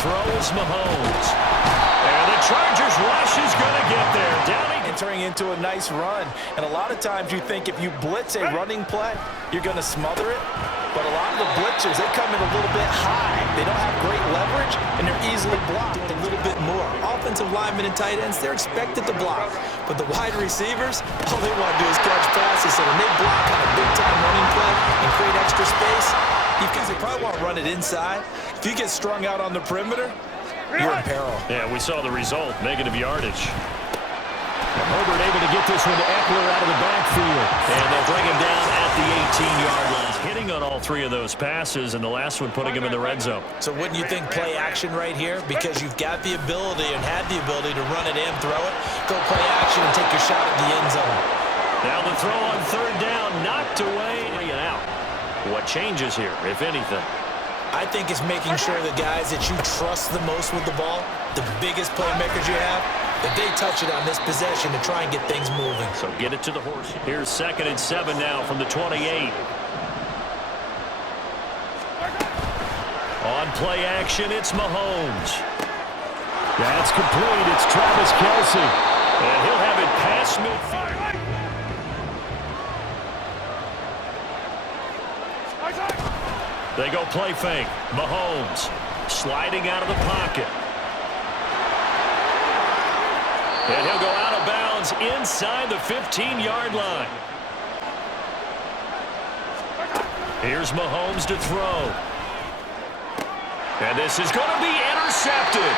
throw is Mahomes. And the Chargers rush is going to get there. Entering into a nice run. And a lot of times you think if you blitz a running play, you're going to smother it. But a lot of the blitzers, they come in a little bit high. They don't have great leverage, and they're easily blocked a little bit more. Offensive linemen and tight ends, they're expected to block. But the wide receivers, all they want to do is catch passes. So when they block on a big-time running play and create extra space, because they probably want to run it inside. If you get strung out on the perimeter, you're in peril. Yeah, we saw the result, negative yardage. Herbert able to get this one to Eckler out of the backfield. And they'll bring him down at the 18-yard line. Hitting on all three of those passes, and the last one putting him in the red zone. So wouldn't you think play action right here? Because you've got the ability and had the ability to run it in, throw it, go play action and take your shot at the end zone. Now the throw on third down, knocked away and out. What changes here, if anything? I think it's making sure the guys that you trust the most with the ball, the biggest playmakers you have, that they touch it on this possession to try and get things moving. So get it to the horse. Here's 2nd and 7 now from the 28. On play action, it's Mahomes. That's complete. It's Travis Kelce. And he'll have it past midfield. They go play fake. Mahomes sliding out of the pocket. And he'll go out of bounds inside the 15-yard line. Here's Mahomes to throw. And this is going to be intercepted.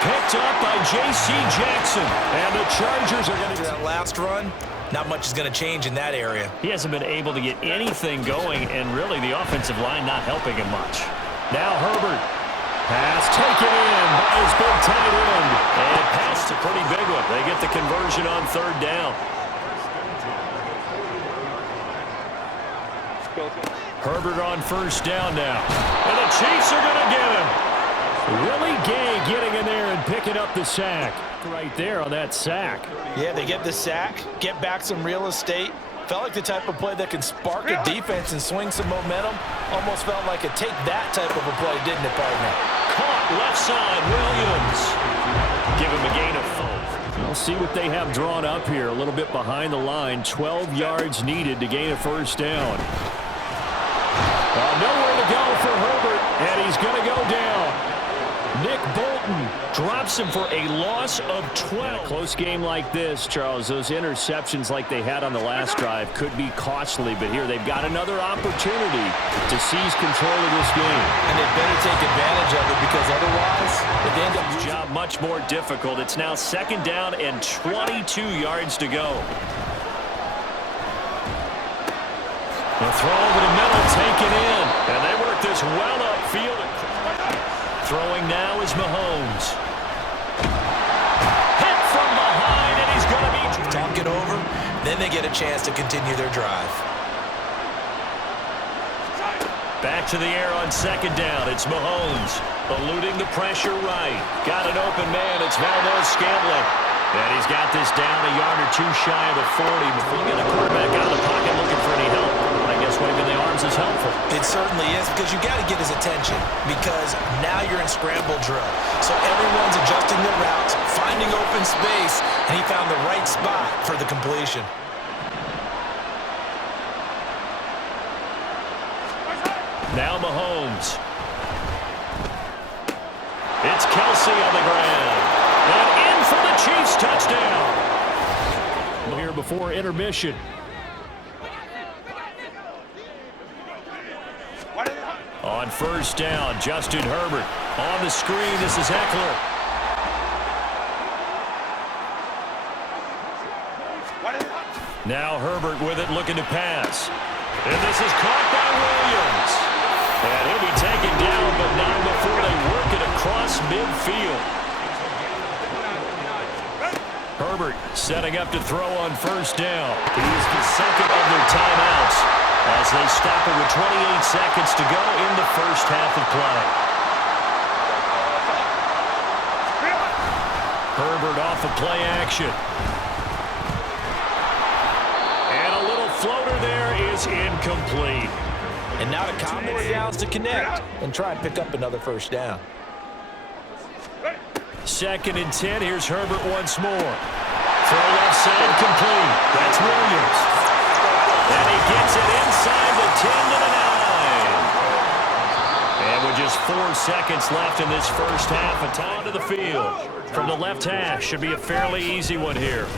Picked up by J.C. Jackson. And the Chargers are going to... That last run, not much is going to change in that area. He hasn't been able to get anything going, and really the offensive line not helping him much. Now Herbert. Pass taken in by his big tight end. And pass a pretty big one. They get the conversion on third down. Herbert on first down now. And the Chiefs are going to get him. Willie Gay getting in there and picking up the sack. Right there on that sack. Yeah, they get the sack, get back some real estate. Felt like the type of play that can spark a defense and swing some momentum. Almost felt like a take that type of a play, didn't it, partner? Caught left side, Williams. Give him a gain of 4. We'll see what they have drawn up here. A little bit behind the line. 12 yards needed to gain a first down. Nowhere to go for Herbert, and he's going to go down. Nick Bolton drops him for a loss of 12. In a close game like this, Charles, those interceptions like they had on the last drive could be costly, but here they've got another opportunity to seize control of this game. And they better take advantage of it, because otherwise, if they end up losing, job much more difficult. It's now 2nd down and 22 yards to go. The throw over the middle, taken in, and they work this well upfield. Throwing now is Mahomes. Hit from behind, and he's going to be... Talk it over, then they get a chance to continue their drive. Back to the air on 2nd down. It's Mahomes. Eluding the pressure right. Got an open man. It's Valdez-Scantling. And he's got this down a yard or two shy of the 40 before we get a quarterback out of the pocket looking for any help. I guess waving the arms is helpful. It certainly is, because you got to get his attention, because now you're in scramble drill. So everyone's adjusting their routes, finding open space, and he found the right spot for the completion. Now Mahomes. It's Kelce on the ground. And in for the Chiefs touchdown. Here before intermission. On first down, Justin Herbert. On the screen, this is Eckler. Now Herbert with it, looking to pass. And this is caught by Williams. And he'll be taken down, but not before they work it across midfield. Herbert setting up to throw on first down. He's the 2nd of their timeouts as they stop it with 28 seconds to go in the first half of play. Herbert off of play action. And a little floater there is incomplete. And now to count more downs to connect and try and pick up another first down. 2nd and 10. Here's Herbert once more. Throw left side complete. That's Williams. And he gets it inside the 10 to the 9. And with just 4 seconds left in this first half, a time to the field. From the left hash, should be a fairly easy one here.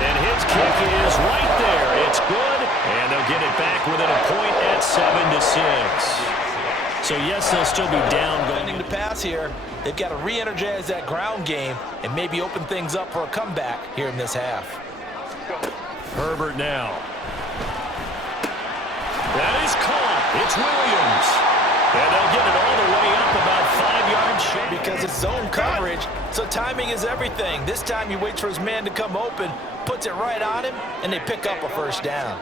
And his kick is right there. It's good. And they'll get it back within a point at 7-6. So, yes, they'll still be down. Going to pass here. They've got to re-energize that ground game and maybe open things up for a comeback here in this half. Herbert now. That is caught. It's Williams. And they'll get it all the way up about 5 yards short. Because it's zone coverage, so timing is everything. This time he waits for his man to come open, puts it right on him, and they pick up a first down.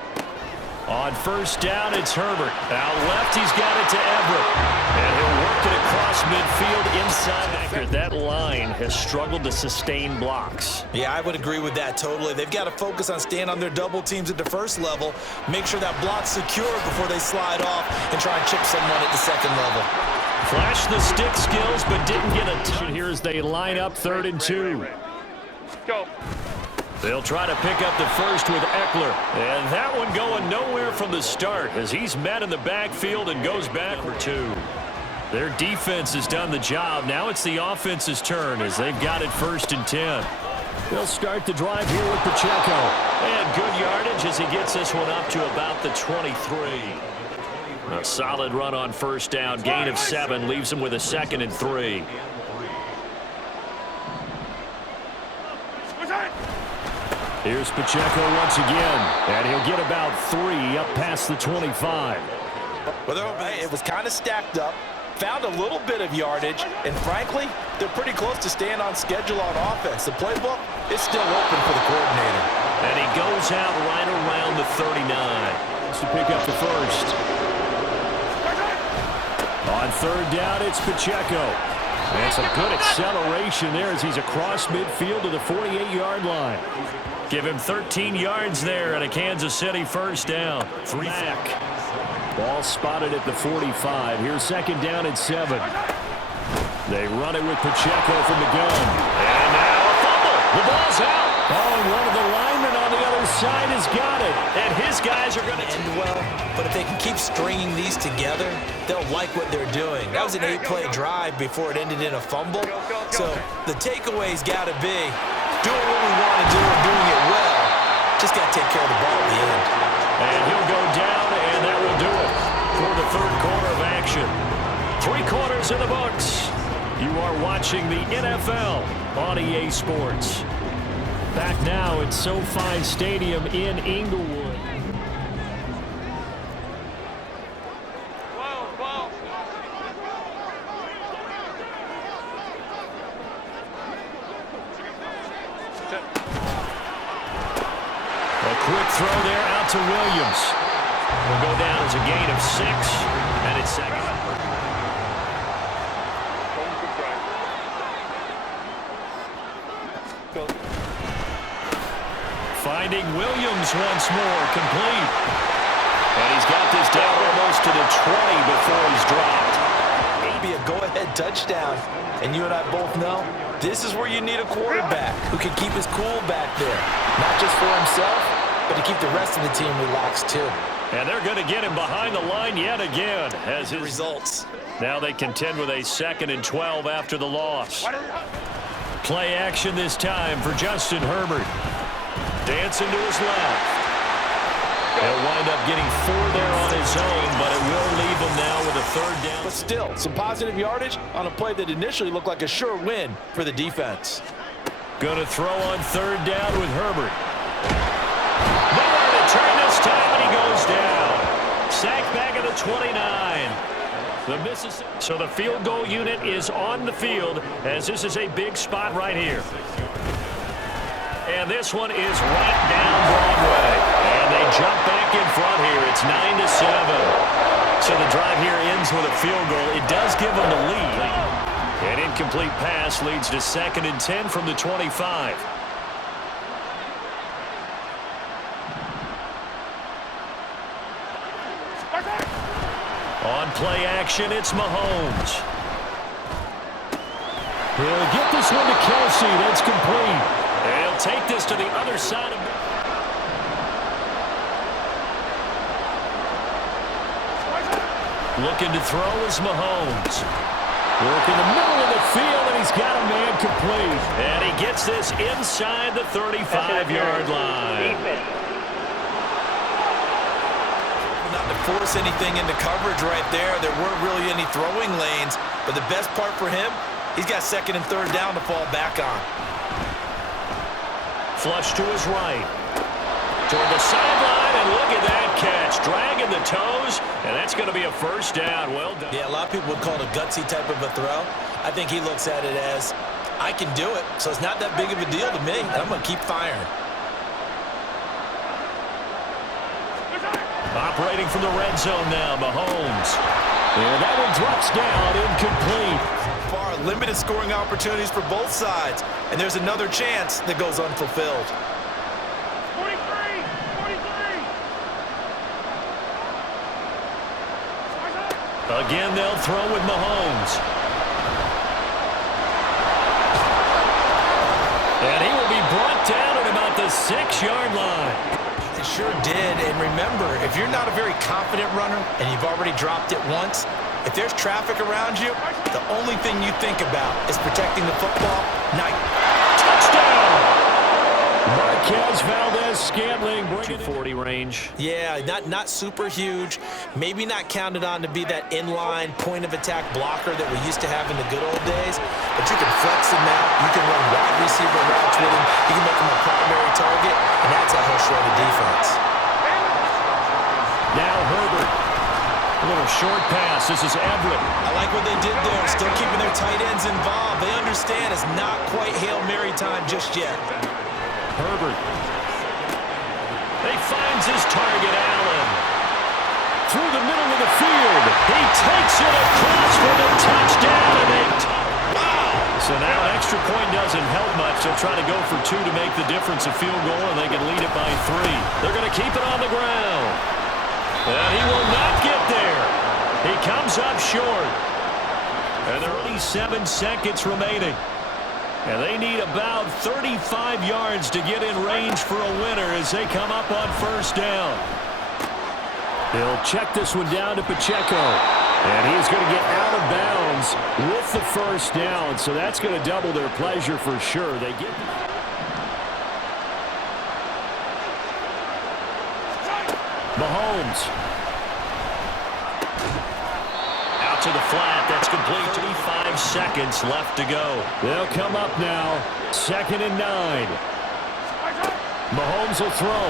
On first down, it's Herbert. Out left, he's got it to Everett. And he'll work it across midfield inside. That line has struggled to sustain blocks. Yeah, I would agree with that totally. They've got to focus on staying on their double teams at the first level, make sure that block's secure before they slide off and try and chip someone at the second level. Flash the stick skills, but didn't get a touch. Here as they line up 3rd and 2. Go. They'll try to pick up the first with Eckler. And that one going nowhere from the start as he's met in the backfield and goes back for 2. Their defense has done the job. Now it's the offense's turn as they've got it 1st and 10. They'll start the drive here with Pacheco. And good yardage as he gets this one up to about the 23. A solid run on first down. Gain of 7 leaves him with a 2nd and 3. Here's Pacheco once again, and he'll get about 3 up past the 25. Well, it was kind of stacked up, found a little bit of yardage, and frankly, they're pretty close to staying on schedule on offense. The playbook is still open for the coordinator. And he goes out right around the 39 to pick up the first. On 3rd down, it's Pacheco. And some good acceleration there as he's across midfield to the 48-yard line. Give him 13 yards there and a Kansas City first down. 3 back. Ball spotted at the 45. Here's 2nd down and 7. They run it with Pacheco from the gun. And now a fumble. The ball's out. Oh, and one of the linemen on the other side has got it. And his guys are going to end well. But if they can keep stringing these together, they'll like what they're doing. That was an 8-play drive before it ended in a fumble. So the takeaway's got to be doing what we want to do and doing it well. Just got to take care of the ball at the end. And he'll go down, and that will do it for the 3rd quarter of action. 3 quarters in the books. You are watching the NFL on EA Sports. Back now at SoFi Stadium in Inglewood. A quick throw there out to Williams. Will go down as a gain of 6, and it's 2nd. Finding Williams once more, complete. And he's got this down almost to the 20 before he's dropped. Maybe a go-ahead touchdown. And you and I both know this is where you need a quarterback who can keep his cool back there. Not just for himself, but to keep the rest of the team relaxed too. And they're going to get him behind the line yet again as his results. Now they contend with a 2nd and 12 after the loss. Play action this time for Justin Herbert. Dancing to his left. He'll wind up getting 4 there on his own, but it will leave him now with a 3rd down. But still, some positive yardage on a play that initially looked like a sure win for the defense. Going to throw on 3rd down with Herbert. Nowhere to turn this time, and he goes down. Sacked back at the 29. So the field goal unit is on the field as this is a big spot right here. And this one is right down Broadway. And they jump back in front here. It's 9-7. So the drive here ends with a field goal. It does give them the lead. An incomplete pass leads to 2nd and 10 from the 25. On play action, it's Mahomes. He'll get this one to Kelsey. That's complete. And he'll take this to the other side of it. Looking to throw is Mahomes. Work in the middle of the field, and he's got a man complete. And he gets this inside the 35-yard line. Not to force anything into coverage right there. There weren't really any throwing lanes. But the best part for him, he's got second and third down to fall back on. Flush to his right. Toward the sideline, and look at that catch. Dragging the toes, and that's going to be a first down. Well done. Yeah, a lot of people would call it a gutsy type of a throw. I think he looks at it as, I can do it, so it's not that big of a deal to me, and I'm going to keep firing. Operating from the red zone now, Mahomes. And that one drops down, incomplete. Far limited scoring opportunities for both sides, and there's another chance that goes unfulfilled. Again, they'll throw with Mahomes. And he will be brought down at about the 6-yard line. It sure did. And remember, if you're not a very confident runner and you've already dropped it once, if there's traffic around you, the only thing you think about is protecting the football. Touchdown! Marquez Valdez-Scantling, 240 range. Yeah, not super huge. Maybe not counted on to be that inline point-of-attack blocker that we used to have in the good old days. But you can flex him out. You can run wide receiver routes with him. You can make him a primary target, and that's how he'll shred a defense. Now Herbert. A little short pass. This is Everett. I like what they did there. Still keeping their tight ends involved. They understand it's not quite Hail Mary time just yet. Herbert. He finds his target, Allen. Through the middle of the field. He takes it across for the touchdown. Wow! So now an extra point doesn't help much. They'll try to go for 2 to make the difference a field goal, and they can lead it by 3. They're going to keep it on the ground. And he will not get there. He comes up short. And there are only 7 seconds remaining. And they need about 35 yards to get in range for a winner as they come up on first down. They'll check this one down to Pacheco. And he's going to get out of bounds with the first down. So that's going to double their pleasure for sure. They get Mahomes. Out to the flat. That's complete. 35 seconds left to go. They'll come up now. 2nd and 9. Mahomes will throw.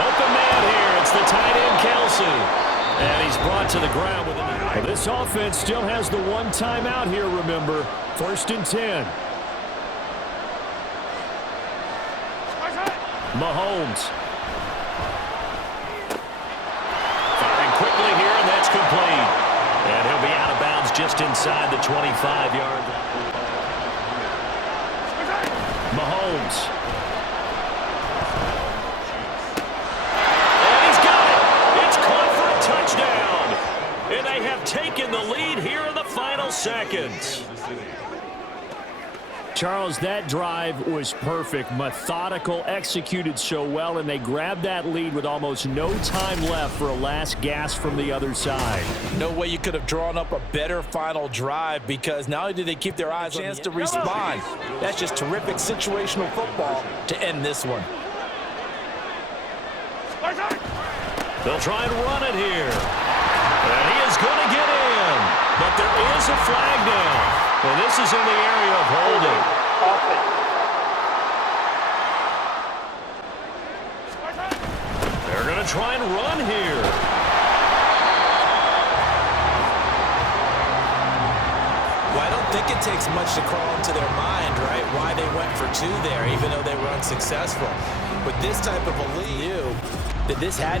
Open man here. It's the tight end, Kelsey. And he's brought to the ground with a... This offense still has the one timeout here, remember. 1st and 10. Mahomes. Firing quickly here, and that's complete. And he'll be out of bounds just inside the 25-yard line. Mahomes. And he's got it. It's caught for a touchdown. And they have taken the lead here in the final seconds. Charles, that drive was perfect, methodical, executed so well, and they grabbed that lead with almost no time left for a last gasp from the other side. No way you could have drawn up a better final drive, because not only did they keep their eyes on a chance to respond, that's just terrific situational football to end this one. They'll try and run it here. And he is going to get in, but there is a flag down. And this is in the area of holding. They're going to try and run here. Well, I don't think it takes much to crawl into their mind, right, why they went for 2 there, even though they were unsuccessful. With this type of a lead, that this had to